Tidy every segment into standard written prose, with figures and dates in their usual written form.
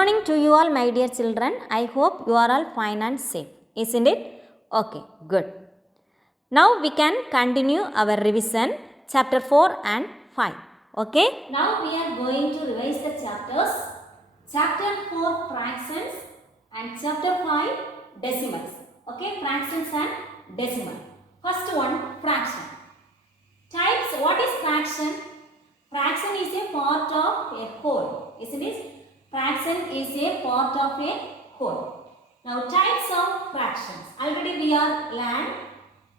morning to you all, my dear children. I hope you are all fine and safe. Isn't it? Okay, good. Now we can continue our revision, chapter 4 and 5. Okay? Now we are going to revise the chapters. Chapter 4, fractions, and chapter 5, decimals. Okay, fractions and decimal. First one, fraction. Types, what is fraction? Fraction is a part of a whole, isn't it? Fraction is a part of a whole. Now types of fractions. Already we are learned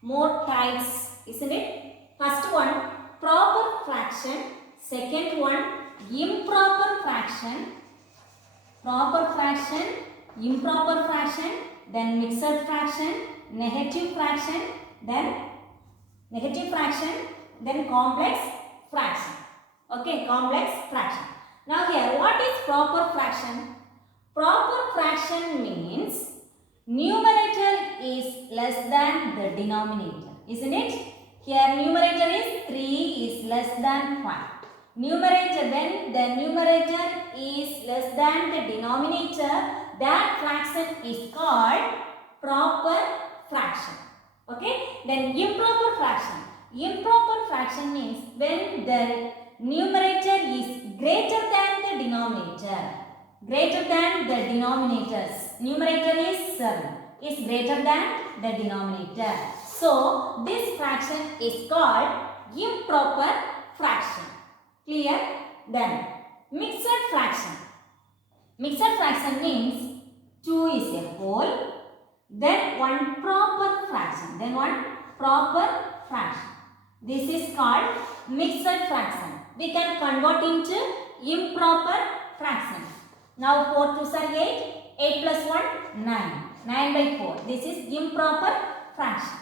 more types, isn't it? First one, proper fraction. Second one, improper fraction. Proper fraction, improper fraction, then mixed fraction, negative fraction, then complex fraction. Okay, complex fraction. Now here, what is proper fraction? Proper fraction means numerator is less than the denominator, isn't it? Here numerator is 3 is less than 5. Numerator, when the numerator is less than the denominator, that fraction is called proper fraction. Okay, then improper fraction. Improper fraction means when the numerator is greater than the denominator. Greater than the denominators. Numerator is 7 is greater than the denominator. So this fraction is called improper fraction. Clear? Then mixed fraction. Mixed fraction means 2 is a whole, then one proper fraction. Then one proper fraction. This is called mixed fraction. We can convert into improper fraction. Now 4 2s are 8. 8 plus 1, 9. 9 by 4. This is improper fraction.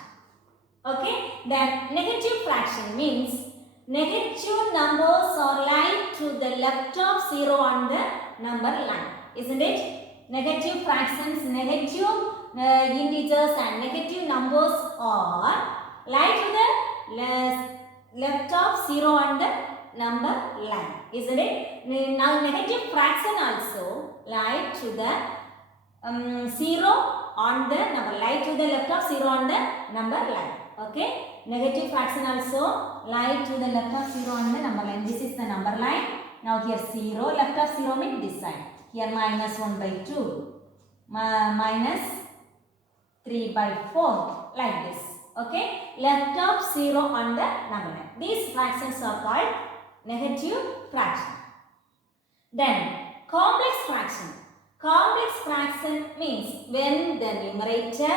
Okay. Then negative fraction means negative numbers are lying to the left of 0 on the number line. Isn't it? Negative fractions, negative integers and negative numbers are lie to the left of 0 on the number line. Isn't it? Now negative fraction also lie to the 0 on the number, lie to the left of 0 on the number line. Okay. Negative fraction also lie to the left of 0 on the number line. This is the number line. Now here 0, left of 0 means this side. Here minus 1 by 2, minus 3 by 4, like this. Okay, left of 0 on the number line. These fractions are called negative fraction. Then complex fraction. Complex fraction means when the numerator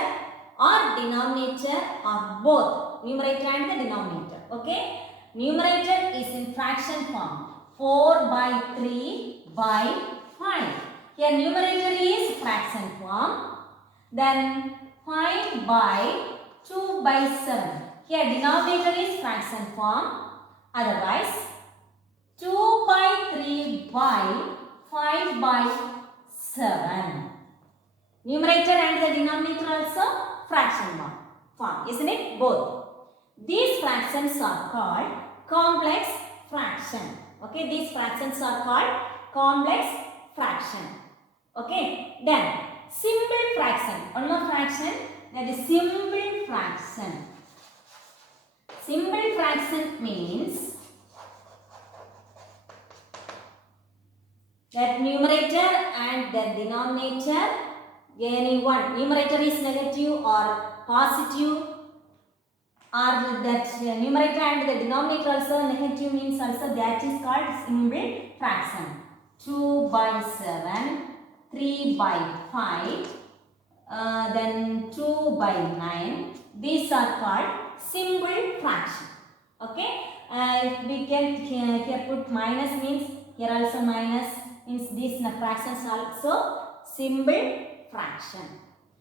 or denominator are both numerator and the denominator. Okay, numerator is in fraction form 4 by 3 by 5. Here numerator is fraction form, then 5 by 2 by 7. Here denominator is fraction form, otherwise 2 by 3 by 5 by 7. Numerator and the denominator also fraction form, isn't it? Both. These fractions are called complex fraction. Okay, these fractions are called complex fraction. Okay, then simple fraction. One more fraction, that is simple fraction. Simple fraction means that numerator and the denominator, any one, numerator is negative or positive, or that numerator and the denominator also negative means also that is called simple fraction. 2 by 7, 3 by 5, then 2 by 9. These are called simple fraction. Okay, we can here put minus means here also minus means these fractions also simple fraction.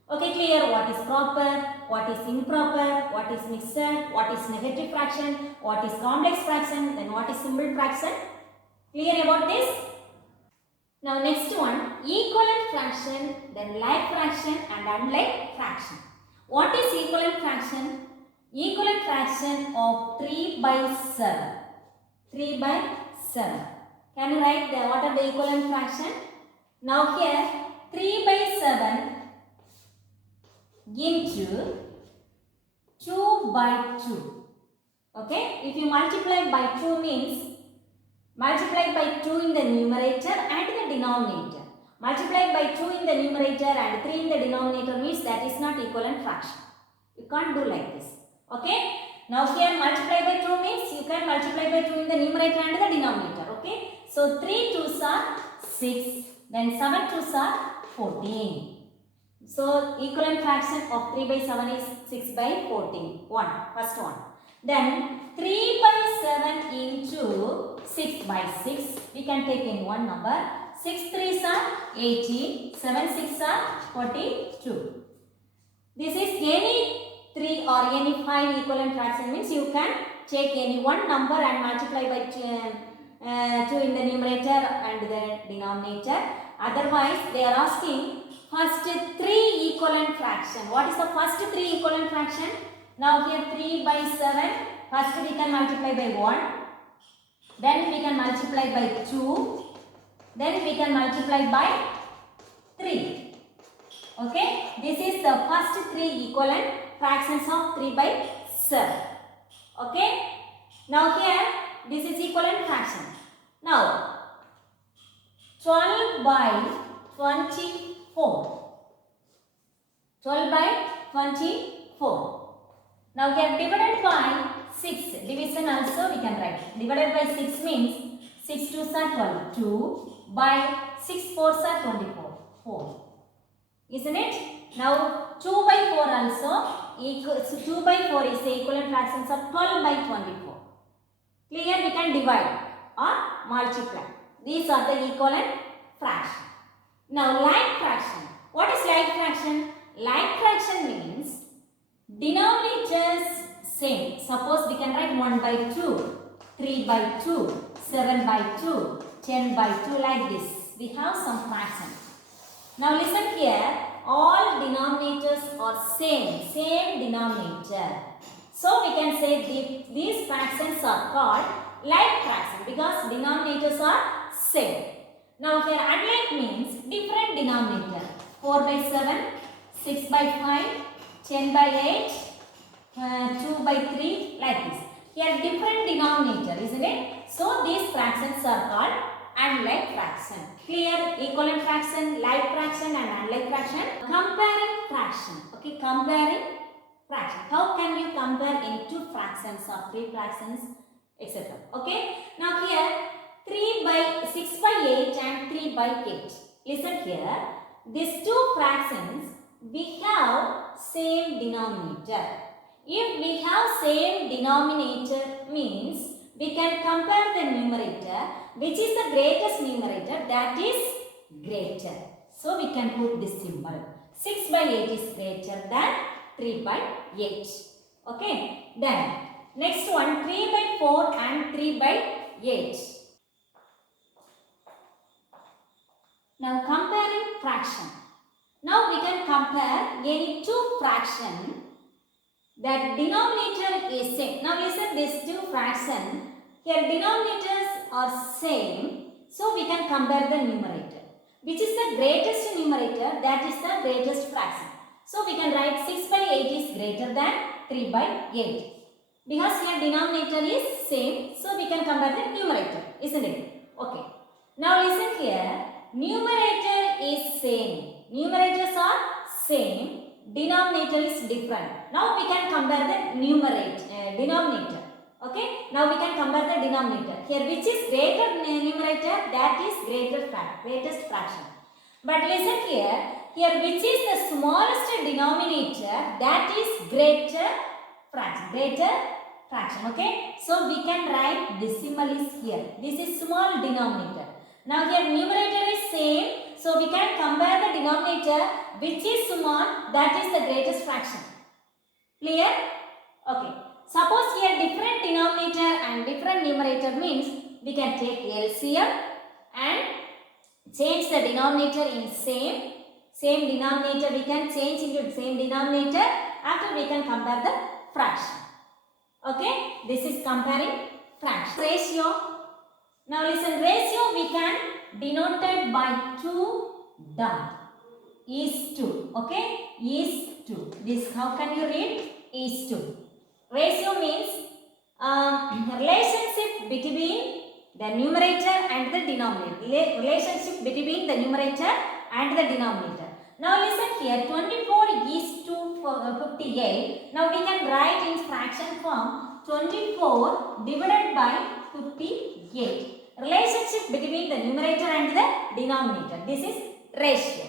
Okay, clear what is proper, what is improper, what is mixed, what is negative fraction, what is complex fraction, then what is simple fraction. Clear about this? Now next one, equivalent fraction, then like fraction and unlike fraction. What is equivalent fraction? Equivalent fraction of 3 by 7. 3 by 7. Can you write what are the equivalent fraction? Now here 3 by 7 into 2 by 2. Okay, if you multiply by 2 means multiply by 2 in the numerator and the denominator. Multiply by 2 in the numerator and 3 in the denominator means that is not equivalent fraction. You can't do like this. Okay. Now here multiply by 2 means you can multiply by 2 in the numerator and the denominator. Okay. So 3 2s are 6. Then 7 2s are 14. So equivalent fraction of 3 by 7 is 6 by 14. First one. Then 3 by 7 into 6 by 6. We can take in one number. 6 3s are 18. 7 6 are 42. This is any 3 or any 5 equivalent fraction means you can take any one number and multiply by 2 in the numerator and the denominator. Otherwise, they are asking first 3 equivalent fraction. What is the first 3 equivalent fraction? Now here 3 by 7. First we can multiply by 1. Then we can multiply by 2. Then we can multiply by 3. Okay. This is the first 3 equivalent fractions of 3 by 7. Okay. Now here this is equivalent fraction. Now 12 by 24. 12 by 24. Now here divided by 6. Division also we can write. Divided by 6 means 6 2s are 12. 2 by 6 4s are 24. 4. Isn't it? Now 2 by 4 also equals 2 by 4 is the equivalent fractions of 12 by 24. Clear? We can divide or multiply. These are the equivalent fraction. Now like fraction. What is like fraction? Like fraction means denominators same. Suppose we can write 1 by 2, 3 by 2, 7 by 2, 10 by 2 like this. We have some fractions. Now listen here. All denominators are same denominator. So we can say these fractions are called like fraction because denominators are same. Now here unlike means different denominator. 4 by 7, 6 by 5, 10 by 8, 2 by 3 like this. Here different denominator, isn't it? So these fractions are called unlike fraction. Clear? Equivalent fraction, like fraction and unlike fraction. Comparing fraction. Okay, comparing fraction. How can you compare in 2 fractions or 3 fractions, etc. Okay. Now here 3 by 6 by 8 and 3 by 8. Listen here. These 2 fractions we have same denominator. If we have same denominator means we can compare the numerator, which is the greatest numerator, that is greater. So we can put this symbol. 6 by 8 is greater than 3 by 8. Okay. Then next one 3 by 4 and 3 by 8. Now comparing fraction. Now we can compare any 2 fraction that denominator is same. Now listen, these 2 fraction here denominators are same. So we can compare the numerator. Which is the greatest numerator, that is the greatest fraction. So we can write 6 by 8 is greater than 3 by 8. Because here denominator is same. So we can compare the numerator, isn't it? Okay. Now listen here. Numerator is same. Numerators are same. Denominator is different. Now we can compare the denominator. Okay. Now we can compare the denominator. Here which is greater numerator, that is greatest fraction. But listen here. Here which is the smallest denominator, that is greater fraction. Okay. So we can write decimal is here. This is small denominator. Now here numerator is same. So we can compare the denominator which is small, that is the greatest fraction. Clear? Okay. Suppose here different denominator and different numerator means we can take LCM and change the denominator in same denominator, we can change into same denominator. After we can compare the fraction. Okay. This is comparing fraction. Ratio. Now listen, ratio we can denoted by 2 done. Is to. Okay? Is to. This how can you read? Is to. Ratio means relationship between the numerator and the denominator. Relationship between the numerator and the denominator. Now listen here, 24 is to 58. Now we can write in fraction form 24 divided by 58. Relationship between the numerator and the denominator. This is ratio.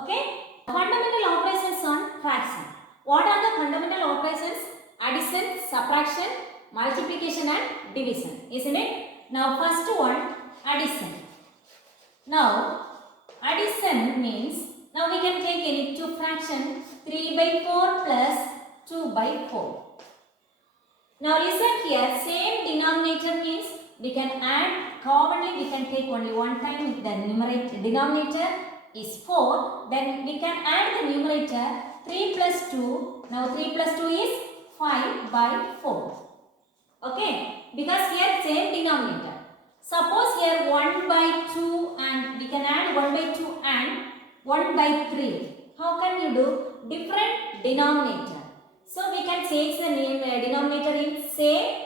Okay? Fundamental operations on fraction. What are the fundamental operations? Addition, subtraction, multiplication and division. Isn't it? Now first one, addition. Now addition means, now we can take any two fractions, 3 by 4 plus 2 by 4. Now listen here, same denominator means we can add, commonly we can take only one time, the numerator, denominator is 4, then we can add the numerator 3 plus 2, now 3 plus 2 is 5 by 4. Okay, because here same denominator. Suppose here 1 by 2 and we can add 1 by 2 and 1 by 3. How can you do? Different denominator. So we can change the denominator in same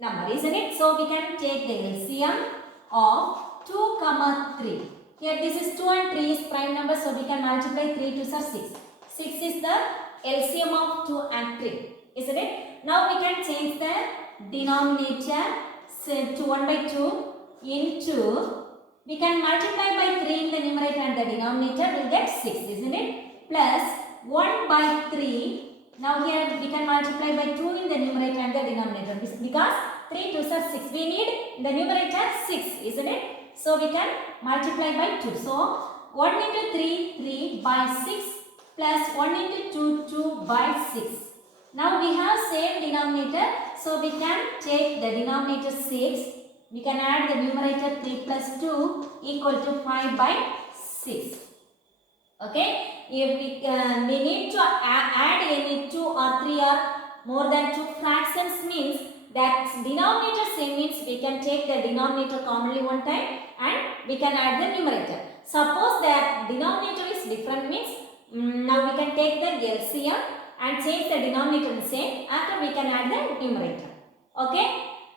number, isn't it? So we can take the LCM of 2, 3. Here this is 2 and 3 is prime number, so we can multiply 3 to 6. 6 is the LCM of 2 and 3, isn't it? Now we can change the denominator to 1 by 2 into, we can multiply by 3 in the numerator and the denominator will get 6, isn't it? Plus 1 by 3. Now here we can multiply by 2 in the numerator and the denominator because 3 2s are 6. We need the numerator 6, isn't it? So we can multiply by 2. So 1 into 3, 3 by 6 plus 1 into 2, 2 by 6. Now we have same denominator, so we can take the denominator 6. We can add the numerator 3 plus 2 equal to 5 by 6. Okay? If we need to add any 2 or 3 or more than 2 fractions means that denominator same means we can take the denominator commonly one time and we can add the numerator. Suppose that denominator is different means now we can take the LCM and change the denominator the same. After we can add the numerator. Okay?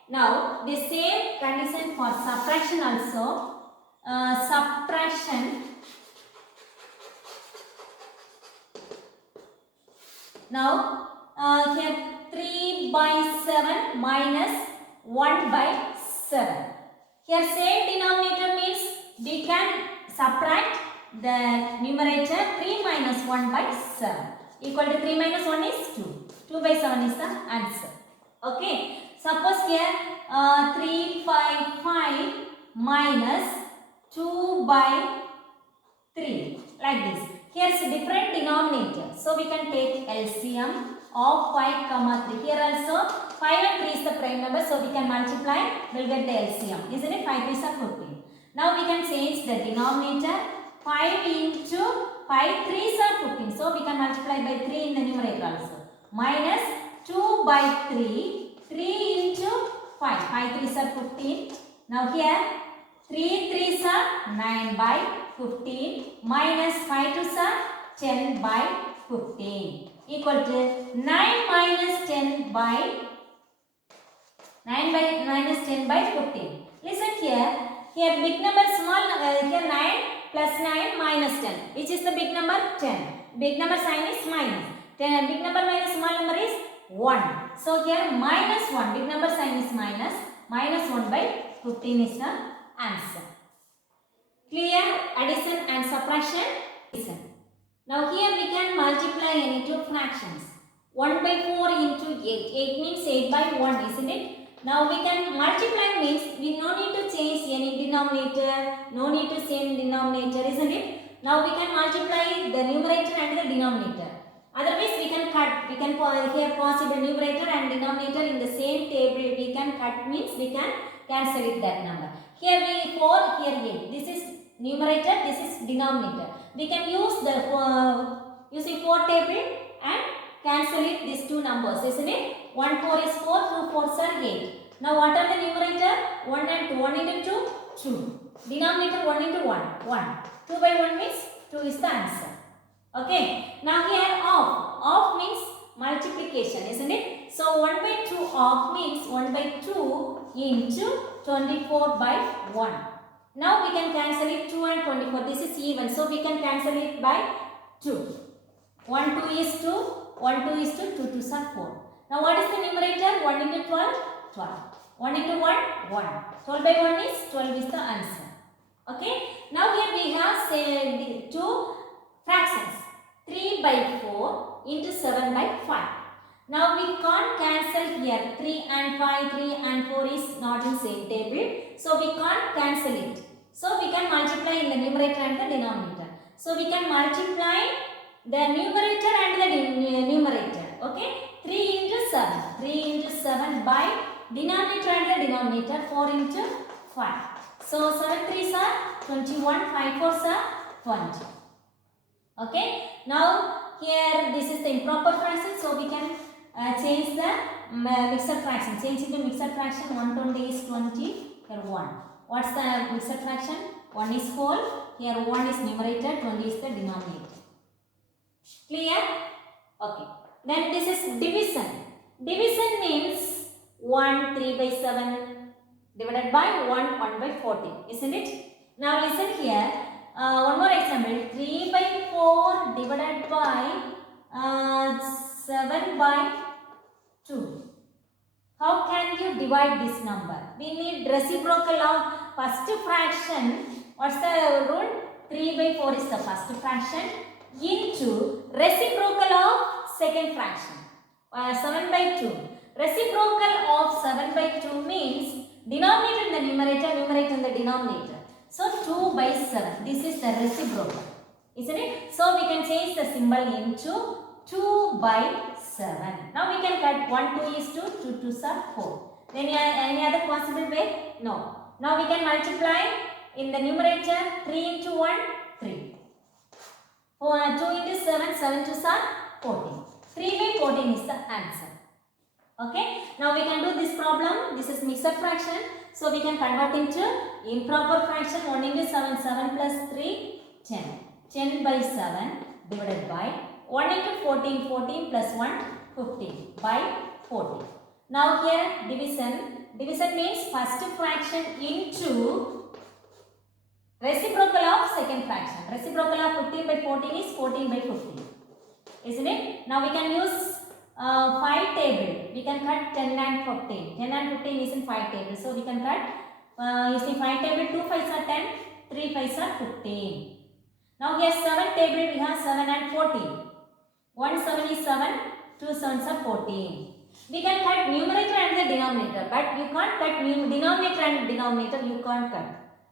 Now the same condition for subtraction also. Subtraction. Now here 3 by 7 minus 1 by 7. Here same denominator means we can subtract the numerator 3 minus 1 by 7. Equal to 3 minus 1 is 2. 2 by 7 is the answer. Okay. Suppose here 3 by 5 minus 2 by 3. Like this. Here is a different denominator. So we can take LCM of 5, 3. Here also 5 and 3 is the prime number. So we can multiply. We will get the LCM. Isn't it? 5 3s are 14. Now we can change the denominator. 5 into 5 3s are 15. So we can multiply by 3 in the numerator also. Minus 2 by 3. 3 into 5. 5 3s are 15. Now here 3 3s are 9 by 15 minus 5 2s are 10 by 15 equal to 9 minus 10 by 15. Listen here. Here big number, small here 9 plus 9 minus 10. Which is the big number? 10. Big number sign is minus. 10. Big number minus small number is 1. So here minus 1. Big number sign is minus. Minus 1 by 15 is the answer. Clear? Addition and subtraction. Listen. Now here we can multiply any two fractions. 1 by 4 into 8. 8 means 8 by 1, isn't it? Now we can multiply means we no need to change any denominator. No need to change denominator, isn't it? Now we can multiply the numerator and the denominator. Otherwise we can cut. We can here possible numerator and denominator in the same table. We can cut means we can cancel it that number. Here we 4, here 8. This is numerator, this is denominator. We can use the using 4 table and cancel it these two numbers, isn't it? 1 4 is 4, 2 4s are 8. Now what are the numerator? 1 and 2. 1 into 2, 2. Denominator 1 into 1, 1. 2 by 1 means 2 is the answer. Okay. Now here off. Off means multiplication, isn't it? So 1 by 2 off means 1 by 2 into 24 by 1. Now we can cancel it 2 and 24. This is even. So we can cancel it by 2. 1 2 is 2. 1 2 is 2. 2 2s are 4. Now what is the numerator? 1 into 12? 12. 1 into 1? 1. 12 by 1 is 12 is the answer. Okay. Now here we have say two fractions. 3 by 4 into 7 by 5. Now we can't cancel here. 3 and 5, 3 and 4 is not in same table. So we can't cancel it. So we can multiply in the numerator and the denominator. So we can multiply the numerator and the numerator. Okay. 3 into 7. 3 into 7 by denominator and the denominator. 4 into 5. So 7 3s are 21. 5 4s are 20. Okay. Now here this is the improper fraction. So we can change the mixed fraction. Change it to mixed fraction. 120 is 20. Here 1. What's the mixed fraction? 1 is whole. Here 1 is numerator. 20 is the denominator. Clear? Okay. Then this is division. Division means 1 3 by 7 divided by 1 1 by 14. Isn't it? Now listen here. One more example. 3 by 4 divided by 7 by 2. How can you divide this number? We need reciprocal of first fraction. What's the rule? 3 by 4 is the first fraction into reciprocal of second fraction. 7 by 2. Reciprocal of 7 by 2 means denominator in the numerator, numerator in the denominator. So 2 by 7. This is the reciprocal. Isn't it? So we can change the symbol into 2 by 7. Now we can cut 1 2 is 2, 2 2s are 4. Then any other possible way? No. Now we can multiply in the numerator 3 into 1, 3. 2 into 7, 7 2s are 14. 3 by 14 is the answer. Okay. Now we can do this problem. This is mixed fraction. So we can convert into improper fraction. 1 into 7, 7 plus 3, 10. 10 by 7 divided by 1 into 14, 14 plus 1, 15 by 40. Now here division. Division means first fraction into reciprocal of second fraction. Reciprocal of 15 by 14 is 14 by 15. Isn't it? Now we can use 5 table. We can cut 10 and 15. 10 and 15 is in 5 table. So we can cut using 5 table. 2 5s are 10. 3 5s are 15. Now here 7 table we have 7 and 14. 1 7 is 7. 2 7s are 14. We can cut numerator and the denominator. But you can't cut denominator and denominator. You can't cut.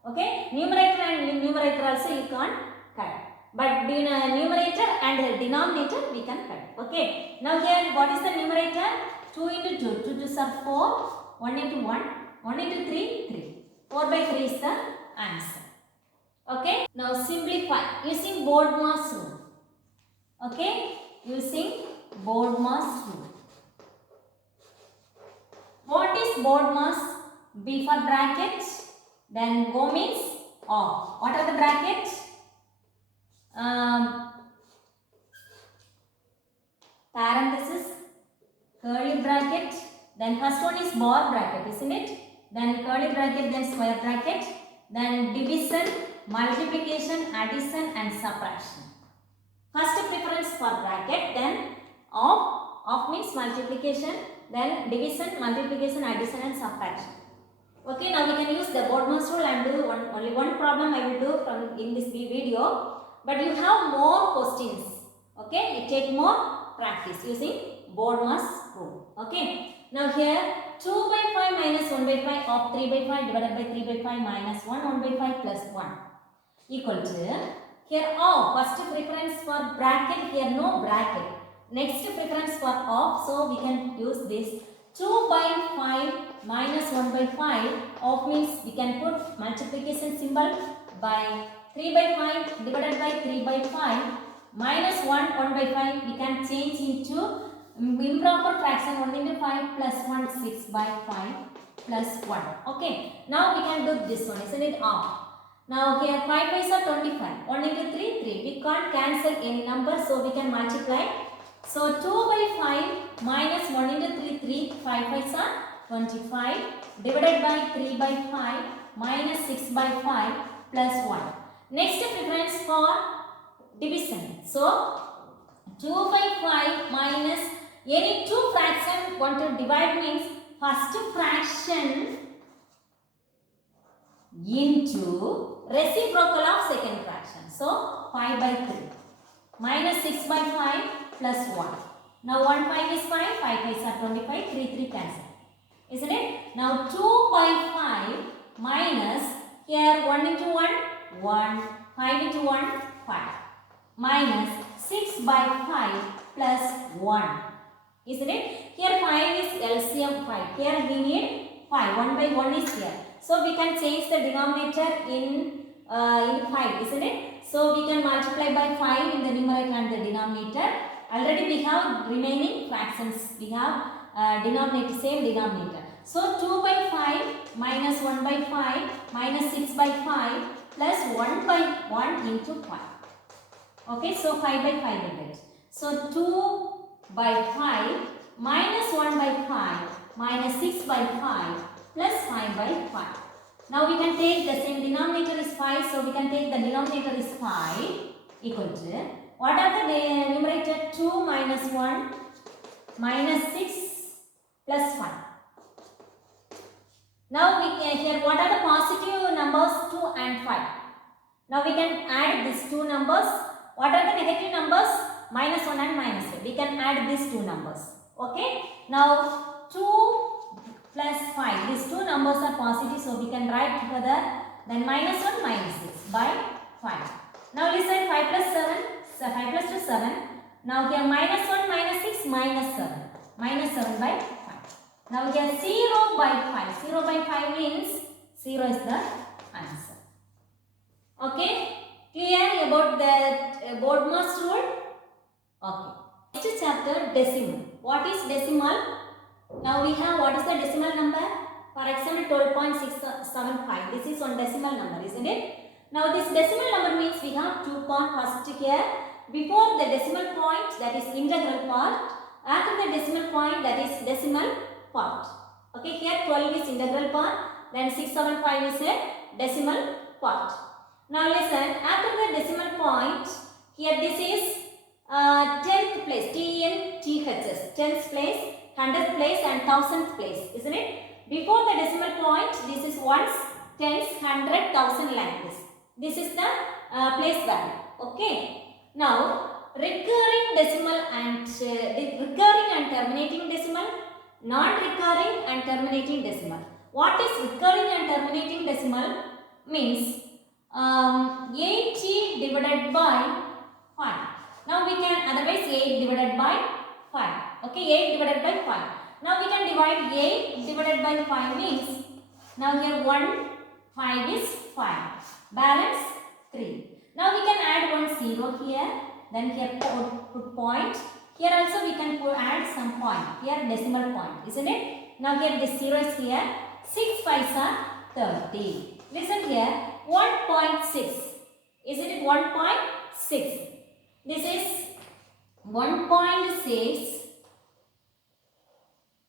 Okay. Numerator and numerator also you can't cut. But numerator and denominator we can cut. Okay. Now here what is the numerator? 2 into 2. 2 2s are 4. 1 into 1. 1 into 3. 3. 4 by 3 is the answer. Okay. Now simplify using BODMAS rule. Okay. Using BODMAS rule. What is BODMAS? B for bracket. Then O means off. What are the brackets? Parenthesis, curly bracket, then first one is bar bracket, isn't it? Then curly bracket, then square bracket, then division, multiplication, addition and subtraction. First preference for bracket, then off means multiplication, then division, multiplication, addition and subtraction. Okay, now we can use the BODMAS rule and do only one problem I will do in this video. But you have more questions. Okay, you take more practice using BODMAS rule. Okay, now here 2 by 5 minus 1 by 5 of 3 by 5 divided by 3 by 5 minus 1 by 5 plus 1 equal to here off. First preference for bracket, here no bracket. Next preference for off, so we can use this 2 by 5 minus 1 by 5. Off means we can put multiplication symbol by 3 by 5 divided by 3 by 5 minus 1 by 5 we can change into improper fraction 1 into 5 plus 1 6 by 5 plus 1. Okay. Now we can do this one, isn't it? Off. Now here 5 5s are 25. 1 into 3, 3. We can't cancel any number, so we can multiply. So 2 by 5 minus 1 into 3, 3. 5 5s are 25. Divided by 3 by 5 minus 6 by 5 plus 1. Next preference for division. So 2 by 5 minus any two fraction want to divide means first fraction into reciprocal of second fraction. So 5 by 3 minus 6 by 5 plus 1. Now 1 5 is 5, 5 5s are 25, 3 3 cancel. Isn't it? Now 2 by 5 minus here 1 into 1, 1, 5 into 1, 5 minus 6 by 5 plus 1. Isn't it? Here 5 is LCM 5. Here we need 5. 1 by 1 is here. So we can change the denominator in 5. Isn't it? So we can multiply by 5 in the numerator and the denominator. Already we have remaining fractions. We have denominator, same denominator. So 2 by 5 minus 1 by 5 minus 6 by 5 plus 1 by 1 into 5. Okay, so 5 by 5 will get. So 2 by 5 minus 1 by 5 minus 6 by 5 plus 5 by 5. Now we can take the same denominator is 5, so we can take the denominator is 5 equal to, what are the numerator? 2 minus 1 minus 6 plus 5. Now we can here, what are the positive numbers? 2 and 5. Now we can add these two numbers. What are the negative numbers? Minus 1 and minus 2. We can add these two numbers. Okay. Now 2 plus 5. These two numbers are positive, so we can write together. Then minus 1 minus 6 by 5. Now listen, 5 plus 7. So 5 plus 2 7. Now here minus 1 minus 6 minus 7. Minus 7 by 5. Now here 0 by 5. 0 by 5 means 0 is the answer. Okay. Clear about the BODMAS rule? Okay. Next chapter, decimal. What is decimal? Now we have what is the decimal number? For example, 12.675. This is one decimal number, isn't it? Now this decimal number means we have two parts. First here, before the decimal point, that is integral part. After the decimal point, that is decimal part. Okay, here 12 is integral part. Then 675 is a decimal part. Now listen, after the decimal point, here this is 10th place, TNTHS, 10th place, 100th place and 1000th place, isn't it? Before the decimal point, this is ones, tens, 100, 1000 like this. This is the place value, okay? Now, recurring decimal and recurring and terminating decimal, non-recurring and terminating decimal. What is recurring and terminating decimal? Means 80 divided by 5. Now we can, otherwise 8 divided by 5. Okay, 8 divided by 5. Now we can divide 8 divided by 5 means, now here 1, 5 is 5. Balance 3. Now we can add one 0 here. Then here put point. Here also we can add some point. Here decimal point, isn't it? Now here this 0 is here. 6 5s are 30. Listen here. 1.6. Isn't it 1.6? This is 1.6.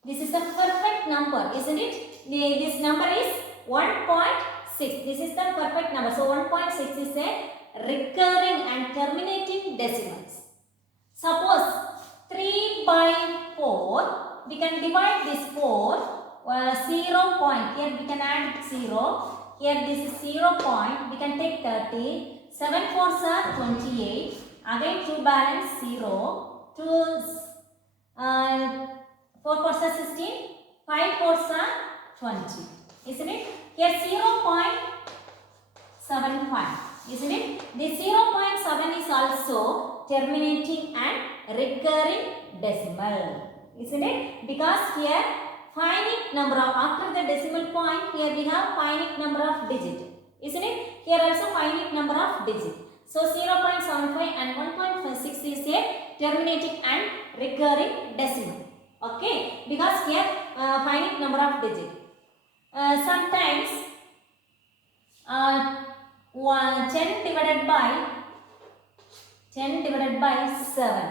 This is the perfect number, isn't it? This number is 1.6. This is the perfect number. So 1.6 is a recurring and terminating decimals. Suppose 3 by 4. We can divide this 4. 0 point. Here we can add 0. Here this is 0 point. We can take 30. 7 4s are 28. Again 2 balance 0. 2 4 4s are 16. 5 4s are 20. Isn't it? Here 0.75. Isn't it? This 0.7 is also terminating and recurring decimal. Isn't it? Because here finite number of, after the decimal point, here we have finite number of digit. Isn't it? Here also finite number of digit. So 0.75 and 1.56 is a terminating and recurring decimal. Okay? Because here finite number of digit. Sometimes 10 divided by 7.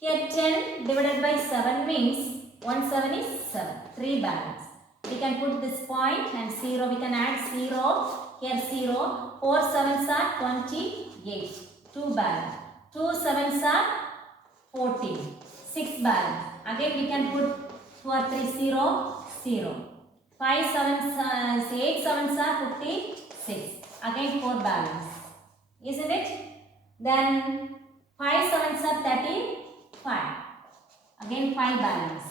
Here 10 divided by 7 means 1 7 is 7. 3 balance. We can put this point and 0. We can add 0. Here 0. 4 7s are 28. 2 balance. 2 7s are 14. 6 balance. Again we can put 2 or 3 0 0. 5 7s 8 7s are 56. Again 4 balance. Isn't it? Then 5 7s are 35. Again 5 balance.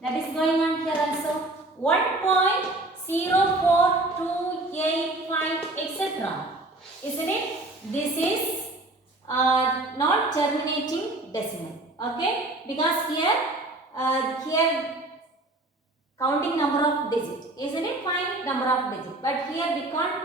That is going on here also. 1.04285 etc. Isn't it? This is not terminating decimal. Okay? Because here counting number of digits. Isn't it? Finite number of digits. But here we can't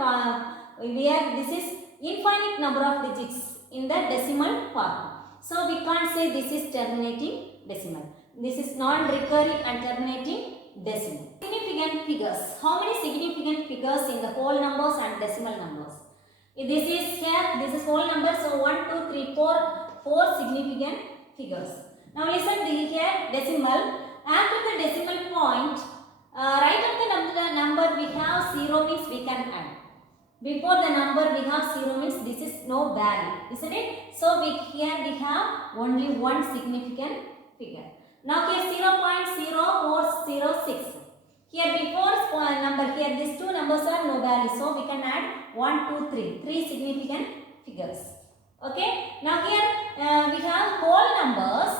this is infinite number of digits in the decimal form. So we can't say this is terminating decimal. This is non-recurring and terminating decimal. Significant figures. How many significant figures in the whole numbers and decimal numbers? This is here, this is whole number. So 1, 2, 3, 4, 4 significant figures. Now listen here decimal. After the decimal point, right after the number we have 0 means we can add. Before the number we have 0 means this is no value, isn't it? So here we have only one significant figure. Now here 0.0406. Here before number, here these two numbers are no value. So we can add 1, 2, 3. 3 significant figures. Okay. Now here we have whole numbers.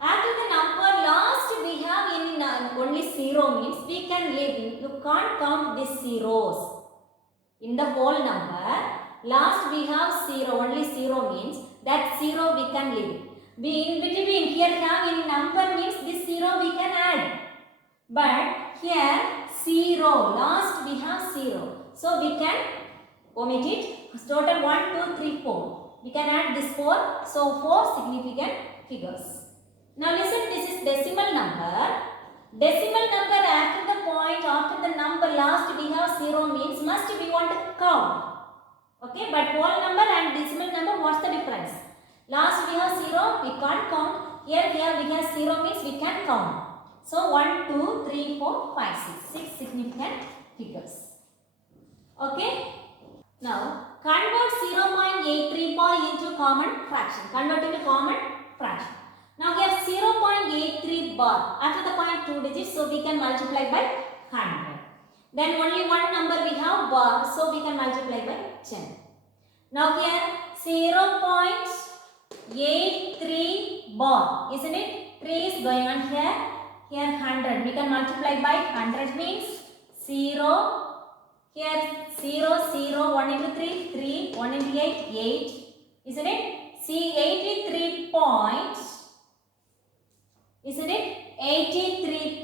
After the number last we have in only 0 means we can leave. You can't count these zeros. In the whole number, last we have 0, only 0 means that 0 we can leave. In between here have in number means this 0 we can add. But here 0, last we have 0. So we can omit it. Total 1, 2, 3, 4. We can add this 4. So 4 significant figures. Now listen, this is decimal number. Decimal number after the point, after the number last we have 0 means must we want to count. Okay, but whole number and decimal number, what's the difference? Last we have 0, we can't count. Here we have 0 means we can count. So 1, 2, 3, 4, 5, 6. 6 significant figures. Okay. Now convert 0.83 bar into common fraction. Convert into common fraction. Now here 0.83 bar. After the point 2 digits, so we can multiply by 100. Then only one number we have bar, so we can multiply by 10. Now here 0.83 bar, isn't it? 3 is going on here. Here 100. We can multiply by 100 means 0. Here 0, 0, 1 into 3, 3, 1 into 8, 8. Isn't it? See 83 points. Isn't it? 83.0.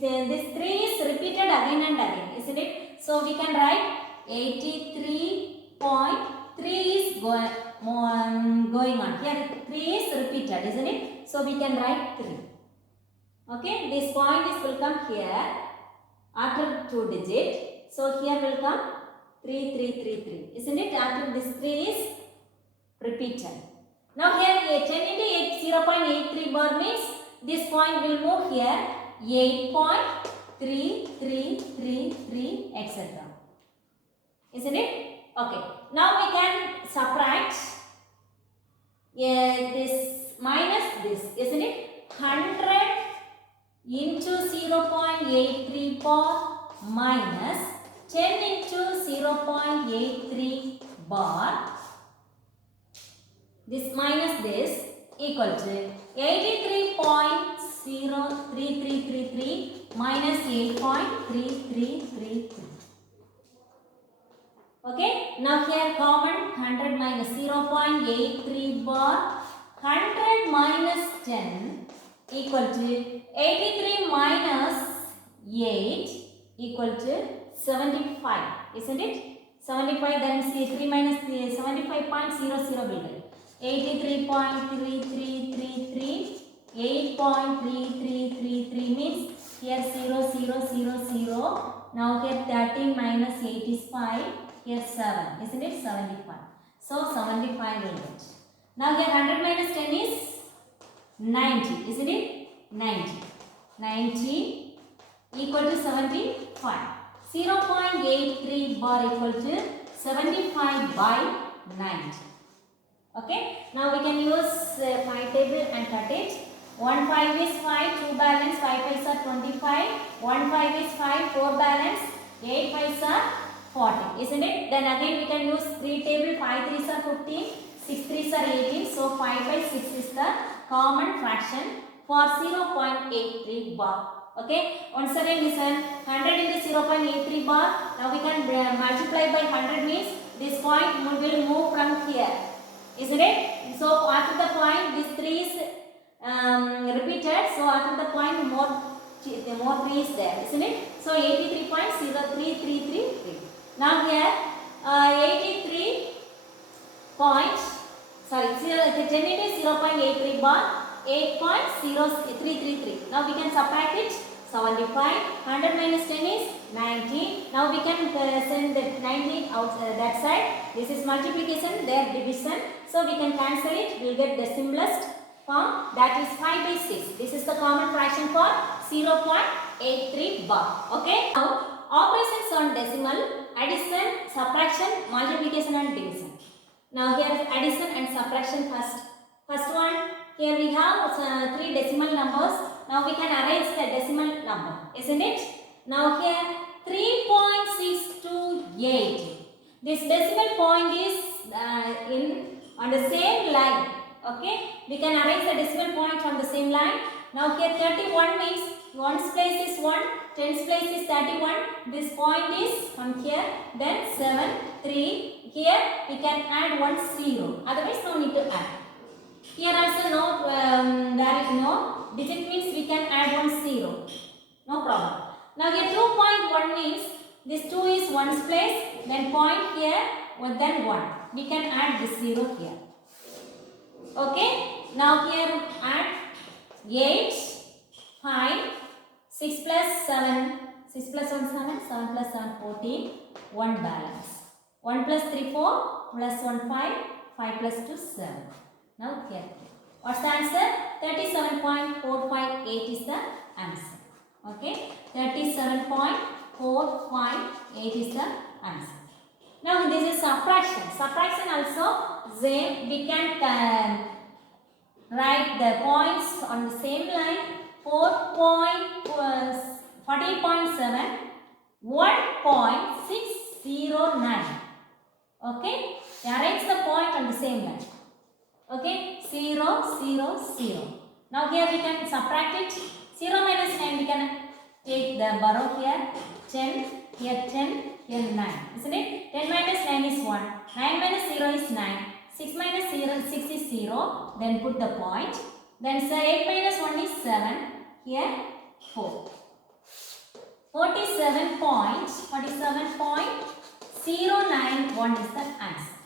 This 3 is repeated again and again. Isn't it? So we can write 83.3 is going on. Here 3 is repeated. Isn't it? So we can write 3. Okay. This point will come here after 2 digit. So here will come 3, 3, 3, 3. Isn't it? After this 3 is repeated. Now here 10 into 8, 0.83 bar means this point will move here 8.3333 etc. Isn't it? Okay. Now we can subtract this minus this. Isn't it? 100 into 0.83 bar minus 10 into 0.83 bar. This minus this equal to 83.03333 minus 8.3333. Okay. Now here common 100 minus 0.83 bar. 100 minus 10 equal to 83 minus 8 equal to 75. Isn't it? 75, then see 3 minus 75.00 will get 83.3333, 8.3333 means here 0, 0, 0, 0, Now here 13 minus 8 is 5. Here 7. Isn't it? 75. So 75 will get. Now here 100 minus 10 is 90. Isn't it? 90. 90 equal to 75. 0.83 bar equal to 75 by 90. Okay. Now we can use 5 table and cut it. 1 5 is 5, 2 balance, 5 5s are 25, 1 5 is 5, 4 balance, 8 5s are 40, isn't it? Then again we can use 3 table, 5 3s are 15, 6 3s are 18, so 5 by 6 is the common fraction for 0.83 bar. Okay, once again listen, 100 into 0.83 bar, now we can multiply by 100 means this point will move from here, isn't it? So after the point this 3 is repeated, so after the point more 3 is there, isn't it? So 83.03333. Now here 83 point, sorry, 10 into 0.83 bar 8.0333. Now we can subtract it. 75, 100 minus 10 is 90. Now we can send the 90 out that side. This is multiplication, there division. So we can cancel it. We will get the simplest form, that is 5 by 6. This is the common fraction for 0.83 bar. Okay. Now operations on decimal, addition, subtraction, multiplication and division. Now here is addition and subtraction first. First one, here we have 3 decimal numbers. Now we can arrange the decimal number, isn't it? Now here 3.628. This decimal point is on the same line. Okay, we can arrange the decimal point on the same line. Now here 31 means 1's place is 1, 10's place is 31. This point is from here, then 7, 3. Here we can add 1 0. Otherwise no need to add. Here also no, there is no digit means we can add 1 0. No problem. Now here 2.1 means this 2 is 1's place, then point here, then 1. We can add this 0 here. Okay. Now here add 8, 5, 6 plus 7, 6 plus 1 7, 7 plus 7 14, 1 balance. 1 plus 3 4, plus 1 5, 5 plus 2 7. Now here, what's the answer? 37.458 is the answer. Okay, 37.458 is the answer. Now this is subtraction. Subtraction also same. We can write the points on the same line. 14.7, 1.609. Okay, arrange the point on the same line. Okay, 0, 0, 0. Now here we can subtract it. 0 minus 9 we can take the borrow here. 10, here 10, here 9. Isn't it? 10 minus 9 is 1. 9 minus 0 is 9. 6 minus 0, 6 is 0. Then put the point. Then 8 minus 1 is 7. Here 4. 47.091 is the answer.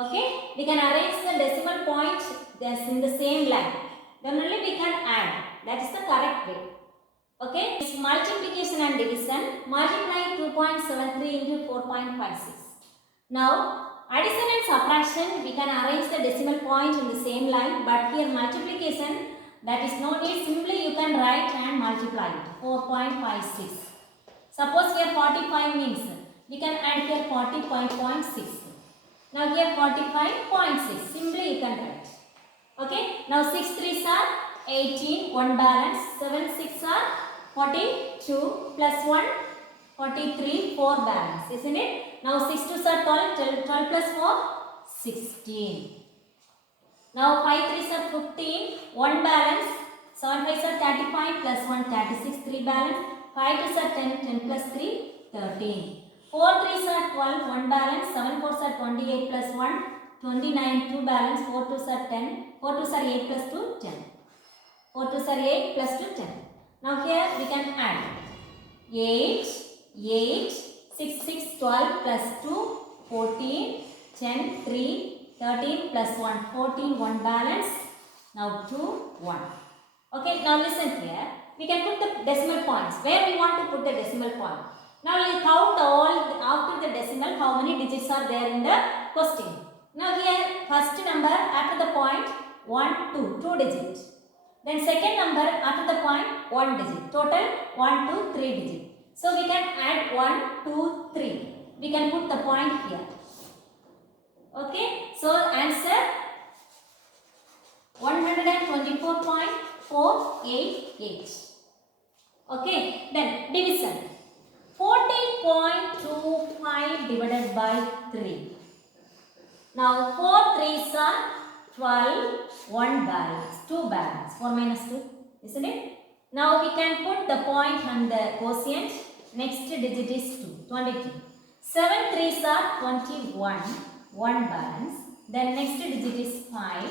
Okay, we can arrange the decimal point that's in the same line. Then only we can add. That is the correct way. Okay, it's multiplication and division. Multiply 2.73 into 4.56. Now, addition and subtraction, we can arrange the decimal point in the same line. But here multiplication, that is no need. Simply you can write and multiply it. 4.56. Suppose here 45 means we can add here 40.6. Now here 45.6. Simply you can write. Okay. Now 6 3s are 18. 1 balance. 7 6 are 42 plus 1 43. 4 balance. Isn't it? Now 6 2s are 12. 12 plus 4 16. Now 5 3s are 15. 1 balance. 7 5s are 35 plus 1 36. 3 balance. 5 2s are 10. 10 plus 3 13. 4 3s are 12, 1 balance, 7 4s are 28 plus 1, 29, 2 balance, 4 2s are 10, 4 2s are 8 plus 2, 10. 4 2s are 8 plus 2, 10. Now here we can add 8, 6 6, 12 plus 2, 14, 10, 3, 13 plus 1, 14, 1 balance, now 2, 1. Okay, now listen here. We can put the decimal points. Where we want to put the decimal point? Now we'll count all after the decimal how many digits are there in the question. Now here first number after the point 1, 2, 2 digits. Then second number after the point 1 digit. Total 1, 2, 3 digit. So we can add 1, 2, 3. We can put the point here. Okay. So answer 124.488. Okay. Then division. 14.25 divided by 3. Now 4 3s are 12, 1 balance, 2 balance, 4 minus 2, isn't it? Now we can put the point on the quotient. Next digit is 2, 22. 7 3s are 21, 1 balance. Then next digit is 5,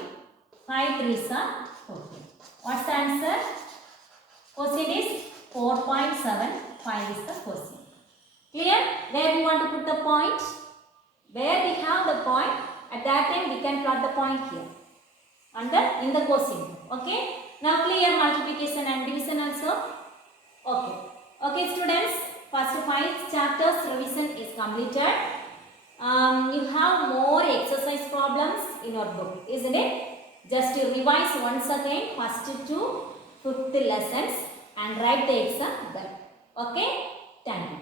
5 3s are 14. What's the answer? Quotient is 4.75 is the quotient. Clear? Where we want to put the point? Where we have the point, at that time we can plot the point here. In the quotient. Okay? Now clear multiplication and division also? Okay. Okay students, first 5 chapters revision is completed. You have more exercise problems in your book, isn't it? Just to revise once again first to 5th lessons and write the exam there. Okay? Thank you.